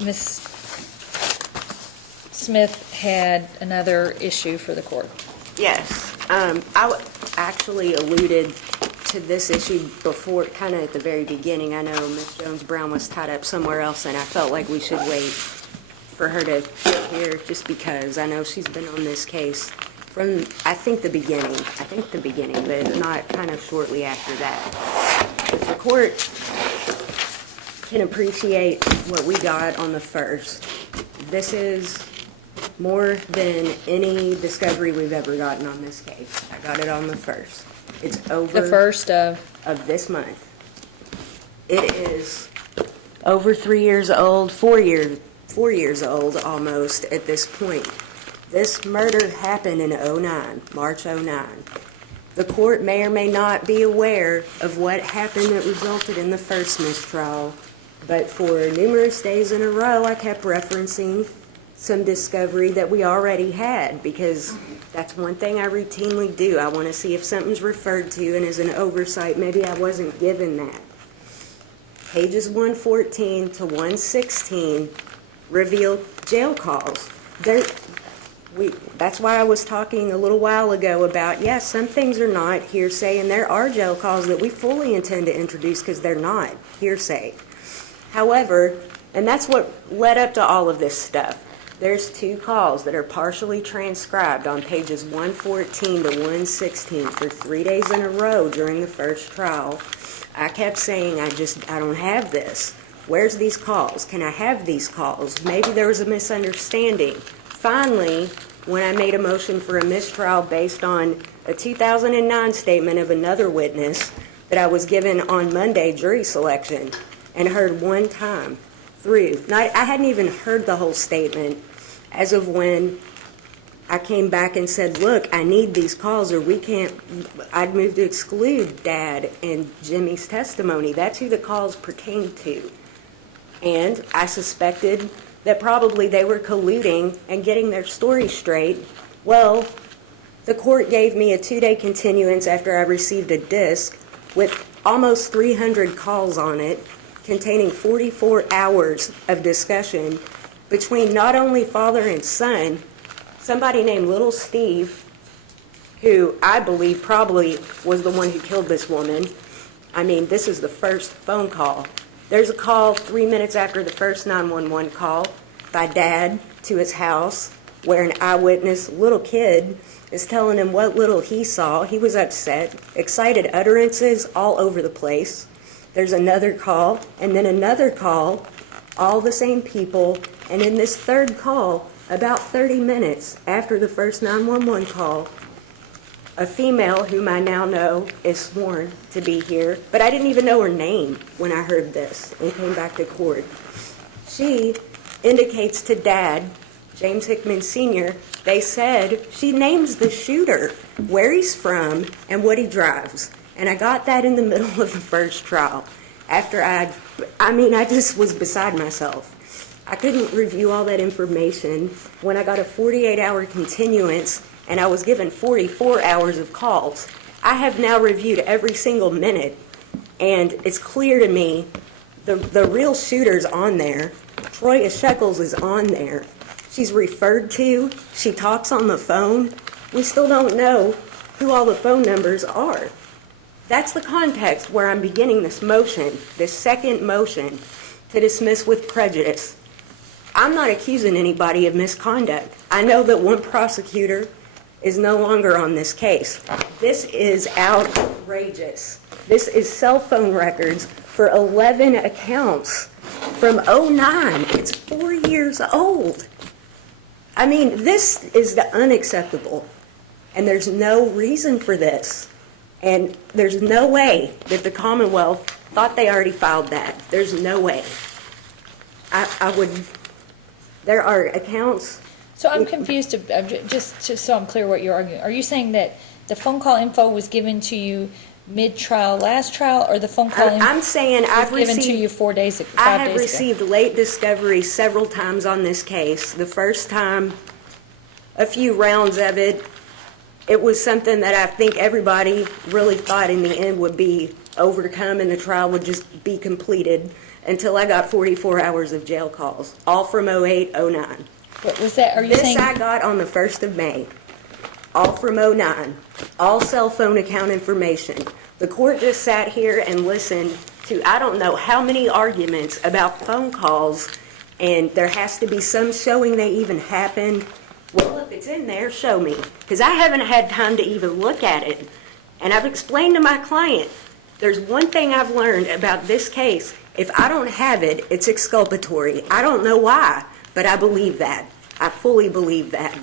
Ms. Smith had another issue for the court. Yes. Actually alluded to this issue before, kind of at the very beginning. I know Ms. Jones-Brown was tied up somewhere else, and I felt like we should wait for her to get here just because I know she's been on this case from, I think the beginning, but not kind of shortly after that. If the court can appreciate what we got on the first, this is more than any discovery we've ever gotten on this case. I got it on the first. It's over. The first of this month. It is over 3 years old, 4 years old almost at this point. This murder happened in March 09. The court may or may not be aware of what happened that resulted in the first mistrial, but for numerous days in a row, I kept referencing some discovery that we already had, because that's one thing I routinely do. I want to see if something's referred to and is an oversight. Maybe I wasn't given that. Pages 114 to 116 reveal jail calls. That's why I was talking a little while ago about, yes, some things are not hearsay, and there are jail calls that we fully intend to introduce because they're not hearsay. However, and that's what led up to all of this stuff, there's 2 calls that are partially transcribed on pages 114 to 116 for 3 days in a row during the first trial. I kept saying, I don't have this. Where's these calls? Can I have these calls? Maybe there was a misunderstanding. Finally, when I made a motion for a mistrial based on a 2009 statement of another witness that I was given on Monday jury selection and heard one time through. I hadn't even heard the whole statement as of when I came back and said, look, I need these calls or we can't, I'd move to exclude Dad and Jimmy's testimony. That's who the calls pertain to. And I suspected that probably they were colluding and getting their story straight. Well, the court gave me a 2-day continuance after I received a disc with almost 300 calls on it, containing 44 hours of discussion between not only father and son, somebody named Little Steve, who I believe probably was the one who killed this woman. I mean, this is the first phone call. There's a call 3 minutes after the first 911 call by Dad to his house where an eyewitness, little kid, is telling him what little he saw. He was upset, excited utterances all over the place. There's another call, and then another call, all the same people, and in this third call, about 30 minutes after the first 911 call, a female whom I now know is sworn to be here, but I didn't even know her name when I heard this and came back to court. She indicates to Dad, James Hickman Sr., they said she names the shooter, where he's from, and what he drives. And I got that in the middle of the first trial. After I just was beside myself. I couldn't review all that information when I got a 48-hour continuance and I was given 44 hours of calls. I have now reviewed every single minute, and it's clear to me the real shooter's on there. Troya Shekels is on there. She's referred to. She talks on the phone. We still don't know who all the phone numbers are. That's the context where I'm beginning this motion, this second motion to dismiss with prejudice. I'm not accusing anybody of misconduct. I know that one prosecutor is no longer on this case. This is outrageous. This is cell phone records for 11 accounts from 09. It's 4 years old. I mean, this is unacceptable, and there's no reason for this. And there's no way that the Commonwealth thought they already filed that. There's no way. There are accounts. So I'm confused, just so I'm clear what you're arguing. Are you saying that the phone call info was given to you mid-trial, last trial, or the phone call info I'm saying I've was given received, to you 4 days ago? I have received late discovery several times on this case. The first time, a few rounds of it, it was something that I think everybody really thought in the end would be overcome and the trial would just be completed. until I got 44 hours of jail calls, all from 08, 09. What was that, are you This saying? I got on the 1st of May, all from 09, all cell phone account information. The court just sat here and listened to I don't know how many arguments about phone calls, and there has to be some showing they even happened. Well, if it's in there, show me, because I haven't had time to even look at it. And I've explained to my client, there's one thing I've learned about this case. If I don't have it, it's exculpatory. I don't know why, but I believe that. I fully believe that.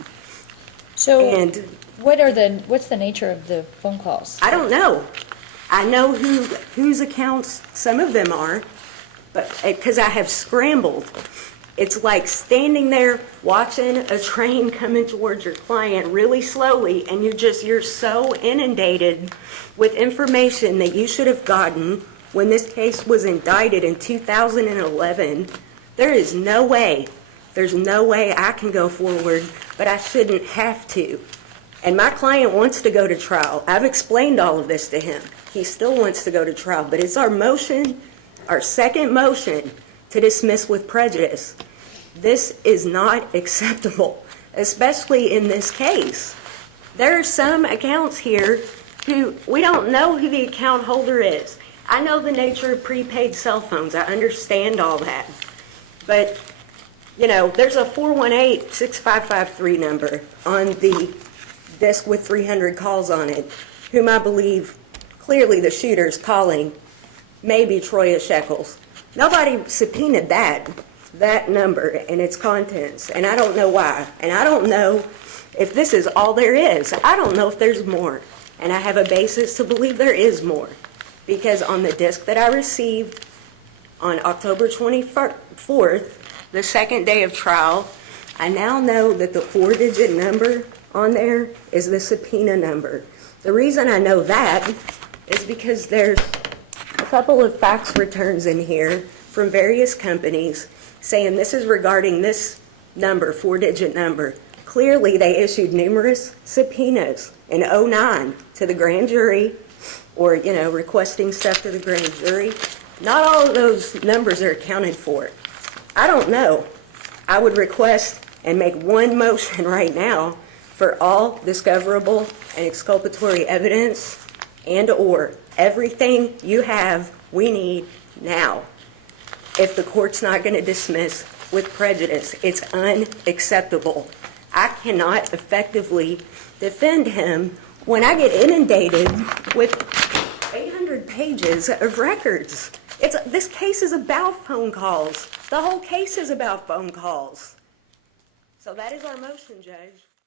So, And what's the nature of the phone calls? I don't know. I know whose accounts some of them are, but because I have scrambled. It's like standing there watching a train coming towards your client really slowly, and you're so inundated with information that you should have gotten when this case was indicted in 2011. There's no way I can go forward, but I shouldn't have to. And my client wants to go to trial. I've explained all of this to him. He still wants to go to trial, but it's our motion, our second motion, to dismiss with prejudice. This is not acceptable, especially in this case. There are some accounts here who we don't know who the account holder is. I know the nature of prepaid cell phones. I understand all that. But, there's a 418-6553 number on the disc with 300 calls on it, whom I believe clearly the shooter's calling may be Troya Shekels. Nobody subpoenaed that number and its contents, and I don't know why. And I don't know if this is all there is. I don't know if there's more. And I have a basis to believe there is more. Because on the disc that I received on October 24th, the second day of trial, I now know that the 4-digit number on there is the subpoena number. The reason I know that is because there's a couple of fax returns in here from various companies saying this is regarding this number, 4-digit number. Clearly, they issued numerous subpoenas in 09 to the grand jury or, requesting stuff to the grand jury. Not all of those numbers are accounted for. I don't know. I would request and make one motion right now for all discoverable and exculpatory evidence and/or everything you have, we need now. If the court's not going to dismiss with prejudice, it's unacceptable. I cannot effectively defend him when I get inundated with 800 pages of records. This case is about phone calls. The whole case is about phone calls. So that is our motion, Judge.